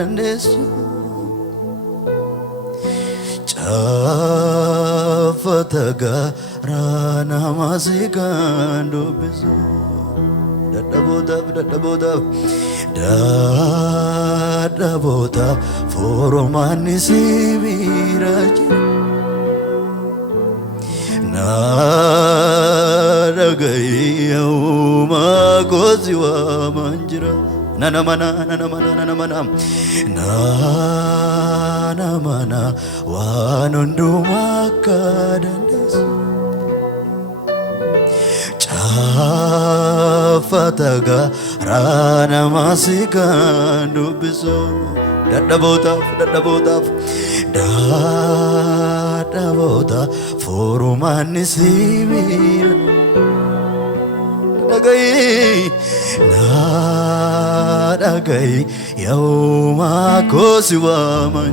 dandeessu caafata garaa nama si kan dubbisu dadhabootaaf furmaanni si bira jira na dhaga'i yawmaa koosi waaman jira nana mana waan hundumaa akka dandeessu caafata garaa nama si kan dubbisu dadhabootaaf furmaanni si bira dhaga'i yawmaa koosi waaman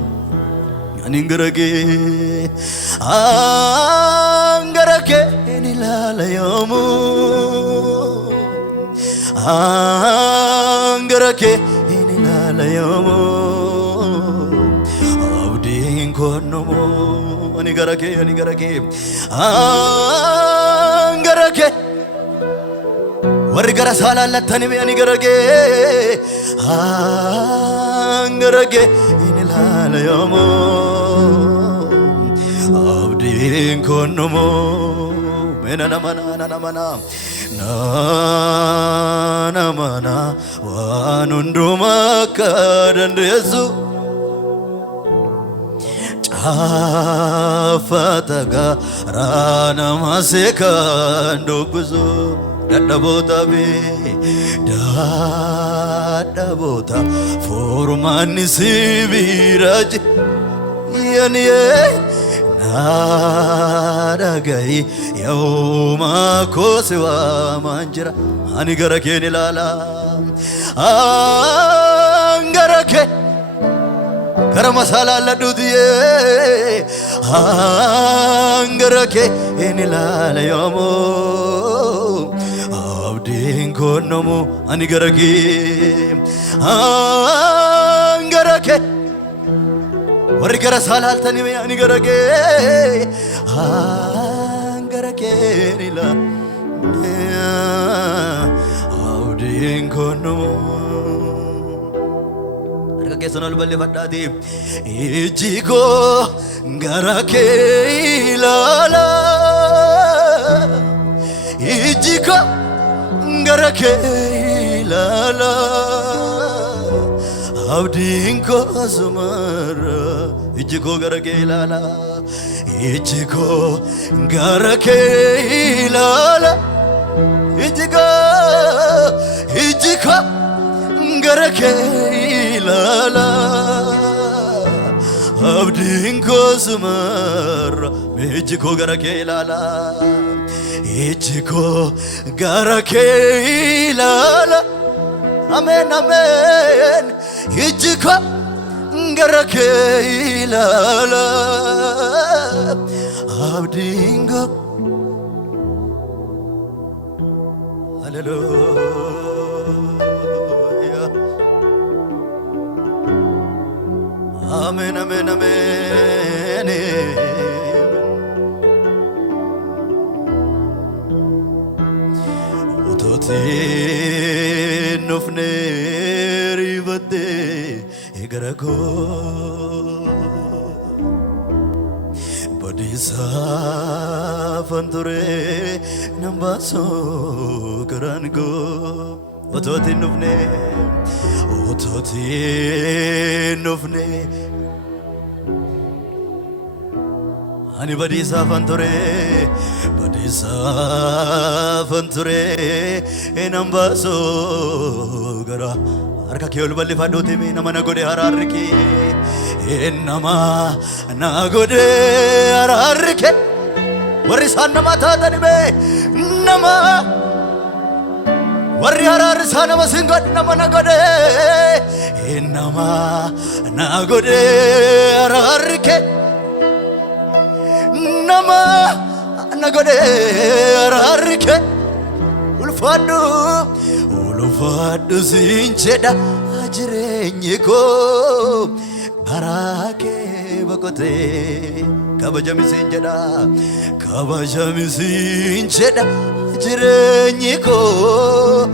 ani gara kee ni ilaala yoomuu gara kee ni ilaala yoomuu abdiin konnomoo ani gara kee warri gara saalaallattani ani gara kee inni ilaala yoomoo abdiin konnomoo nana mana waan hundumaa akka dandeessu caafata garaa nama si kan dubbisu dadhabootaaf furmaanni si bira jira na dhaga'i yawmaa koosi waaman jira ani gara kee ni ilaala gara kee gara masaalaalladhuutiyee gara kee ni ilaala yoomoo abdiin konnomoo ani gara kee warri gara saalaaltani ani gara kee ni ilaala abdiin konnomoo harka keessan ol bal'ifadhaati ijji koo gara kee ilaala ijji koo gara kee ilaala abdiin koo sumara ijji koo gara kee ilaala ijji koo gara kee ilaala ijji koo gara kee ilaala abdiin koo sumara ijji koo gara kee ilaala ijji koo gara kee ilaala amen ijji koo gara kee ilaala abdiin koo hallelujah amen utotiin nufnee rifattee gara koo badiisaafan ture nan baasoo garaan koo utootiin nufnee ani badiisaafan ture nan baasoo gara harka kee ol bal'ifadhuutii nama na godhe araarri kee nama na godhe araarri kee warri isaan nama taatani mee nama warri araarri isaan nama sin godhe nama na godhe nama na godhe araarri kee nama na godhe araarri kee ulfaadhu siin jedha jireenyi koo araake boqote kabajamisin jedha jireenyi koo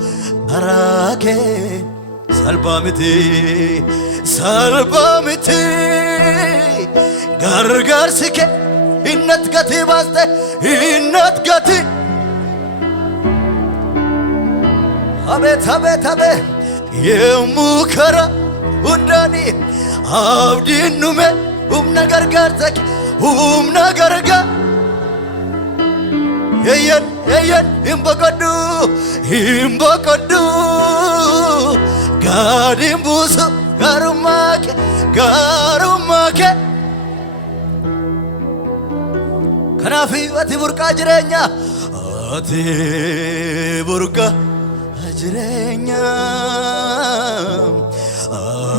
araake salphaa miti gargaarsi kee innat gati baaste innat gati abeet yemmuu karaa hundaani abdiin nume humna gargaarsa kee humna gargaar Eyan hin boqodhu gaadhiin buusu gaarummaa kee kanaaf ati burqaa jireenyaa ati burqaa jireenyaa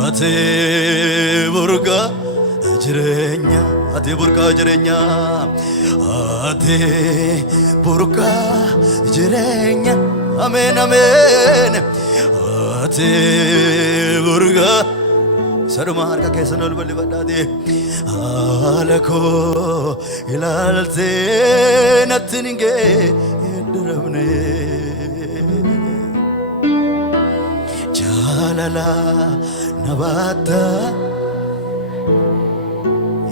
ati burqaa jireenyaa ati burqaa jireenyaa ati burqaa jireenyaa ameen ati burqaa saduma harka keessan ol bal'ifadhaati haala koo ilaaltee natti hin geeddaramne jaalala na baatta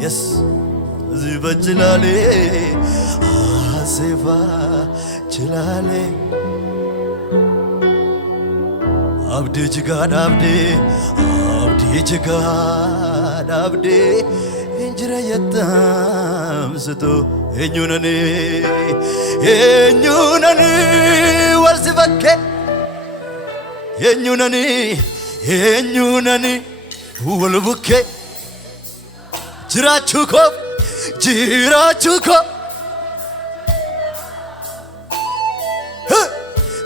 yes zibachilale asefa chilale abdi jigaadhabde injira yattamsitu eenyuunani warsi bakke eenyuunani wal bukke jiraachuu koo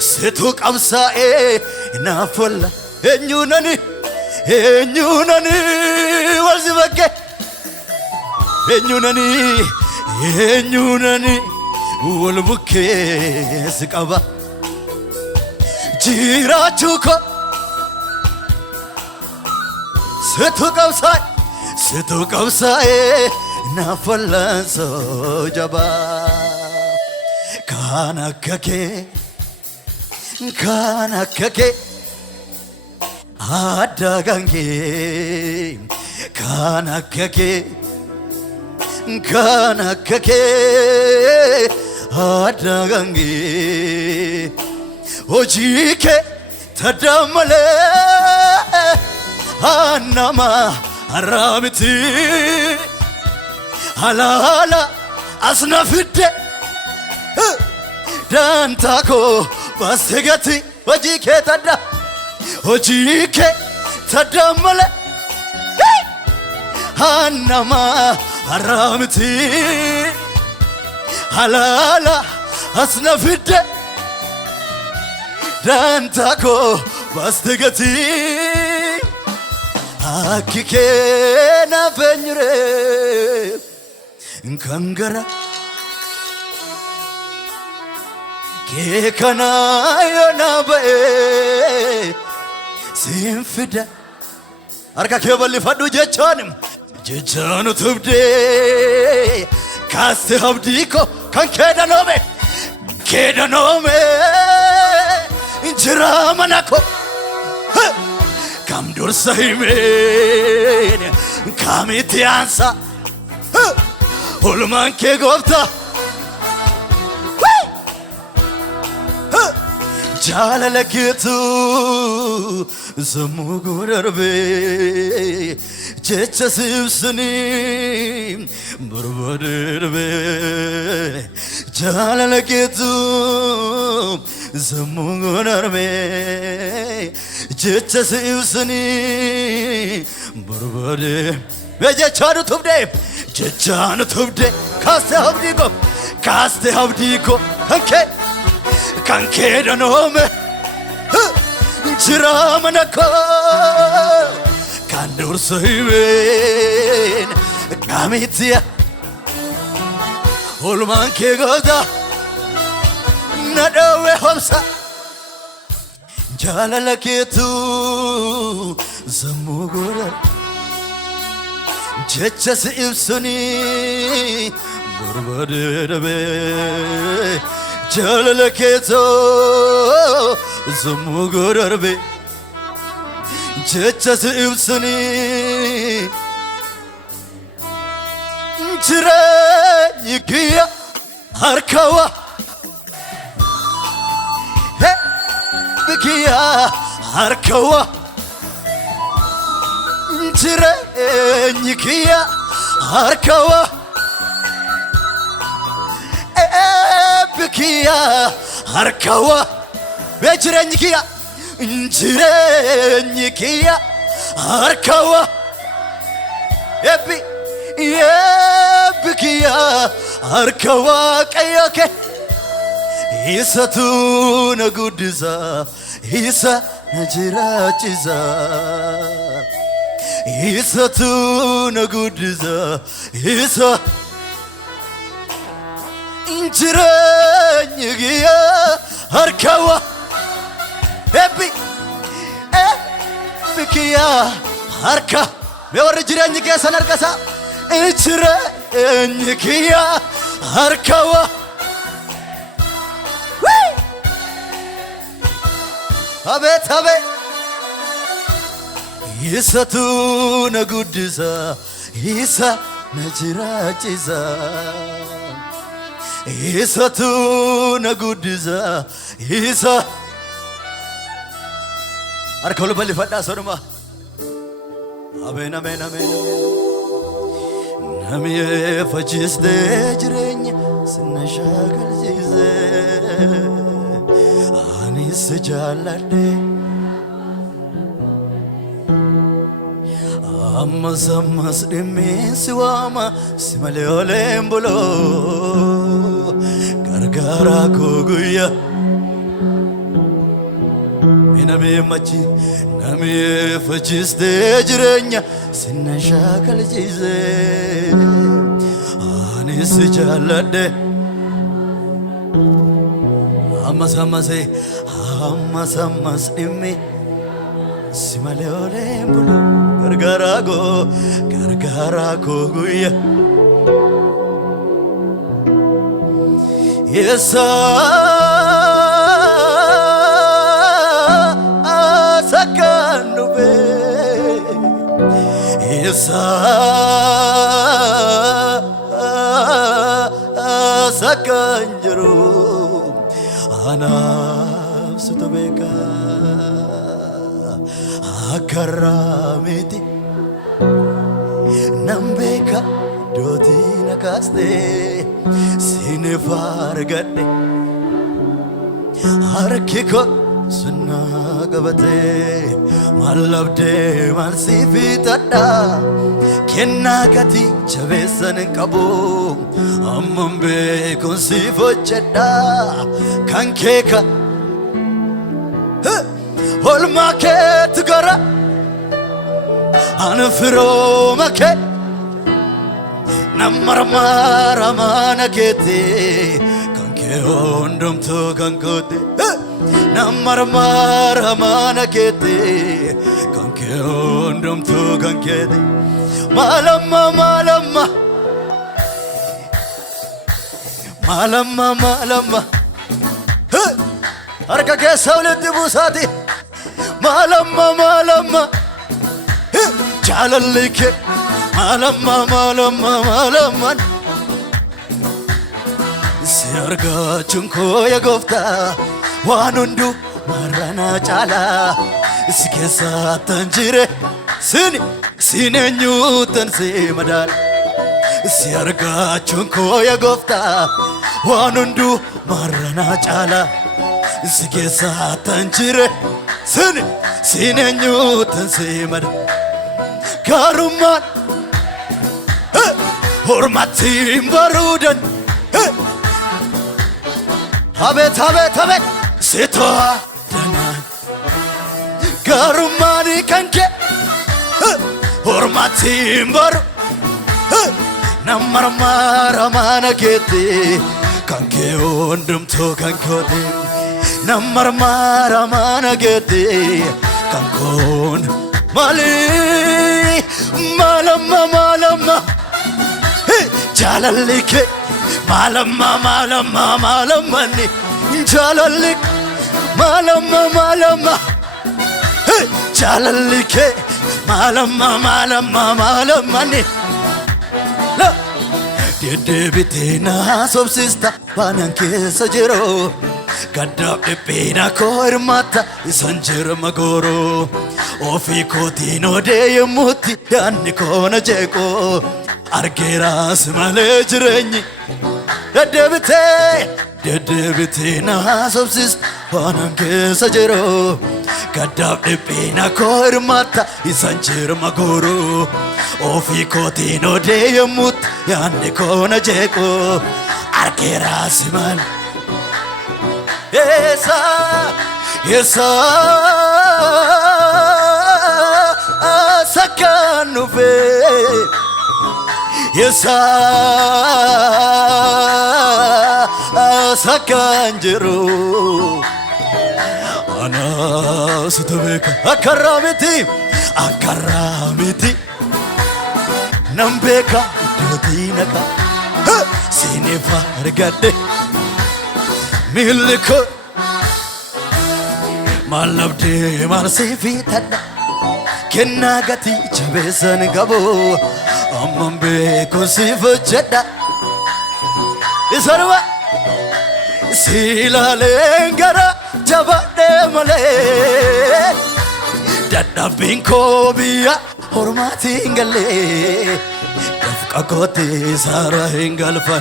situ qabsaa'ee naaf walla eenyuunani warsi bakke eenyuunani wal bukkee si qaba jiraachuu koo situ qabsaa'ee naaf wallansoo jabaa kan akka kee adda gangee kan akka kee adda gangee hojii kee taddaamalee nama arraabiti halaala asna fidde dantaa koo baastee gati hojii kee taddaamalee nama arraabiti halaala asna fidde dantaa koo baastee gati akki kee naaf eenyure kan gara kee kana yoo na ba'ee siin fida harka kee bal'ifadhu jechaan utubdee kaaste abdii koo kan kee danoome jira mana koo kam dursa himeen kamitti aansa olmaan kee gooftaa jaalala keetu sammuu koo darbee jecha siibsanii barbaadee darbee jaalala keetu sammuu koo darbee jecha siibsanii barbaadee jechaan utubdee kaaste abdii koo kan kee danoome jira mana koo kan dursa himeen kamitti olmaan kee gooftaa na dhowwe hobsa jaalala keetu sammuu koo jecha si ibsuni barbadadabe jalala keeto zumugodarbe jecha si ibsuni jireenyi kiyya harkawa bikiya harkawa jireenyi kiyya harkawa bikiya harkawa jireenyi kiyya harkawa bikiya harkawa kayoke isatu na guddisa isa na jiraachiza isatu na guddisa isa jireenyi kiyya harkawa bikiya harka beewar jireenyi keessa narkasa jireenyi kiyya harkawa abet abet isatu na guddisa isa na jiraachiza isatu na guddisa isa arkolu bali fadda sonuma amen amen amen namiye fajis de jirenya sinashakal jize anis jalade ammas ammas dimi siwama simale olembulo gargara koguya nami machi nami fajis de jirenya sinashakal jize anis jalade ammas ammas dimi simale olembulo gargara koguya yesa sakandube yesa sakanjuru anasutubeka akaramiti nambeka doti nakaste sinefargadde harkiko sunna gabate malabde mansifitadda kenna gati chavesan qabu ammambe konsifochedda kankeka holma ket gara anfiro make namarmara manakete kanke ondum to kankote namarmara manakete kanke ondum to kankete malamma malamma malamma malamma arka ke sawlet busati malamma malamma jalalike malamma malamma malamma siarga chunko ya gofta wanundu marana chala iskesa tanjire sinenyu tanse madal siarga chunko ya gofta wanundu marana chala iskesa tanjire sinenyu tanse madal karuman hormatim barudan abet abet abet sito danan karumani kanke hormatim baru namarmara manakete kanke ondum to kankote namarmara manakete kankon mali malam malam maalama jaalalli kee maalama maalama maalamani jaalalli maalama jaalalli kee maalama maalamani deddeebitee na sobsista waanan keessa jiru gaddaaf dhiphina koo hirmaata isan jira magooroo ofii kootiin odee yemmuutti yaadni koo na jeeqoo argeeraas malee jireenyi deddeebitee na sobsista waanan keessa jiru gaddaaf dhiphina koo hirmaata isan jira magooroo ofii kootiin odee yemmuutti yaadni koo na jeeqoo argeeraas malee Yesa sakanufe Yesa sakanjero Ana sutabeka akaramiti Nambeka dotinaka Sinefa regade Miliko Malabde marsifi tada Kenna gati chabesan gabo Amambe kusifu jada Isarwa Silalengara jabade male Dada binko biya hormati ingale Dafqakote sara ingalfa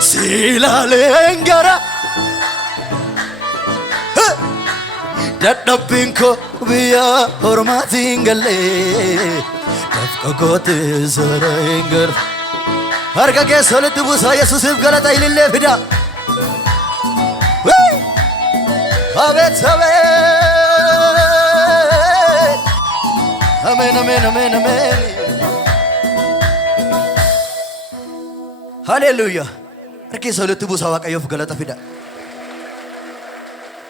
Silalengara Dada binko biya hormati ingale Dafqakote sara ingalfa Harka ke solit busa Yesusif galata ilille fida Abet Amen amen amen amen Hallelujah Harka solit busa Waaqayyoof galata fida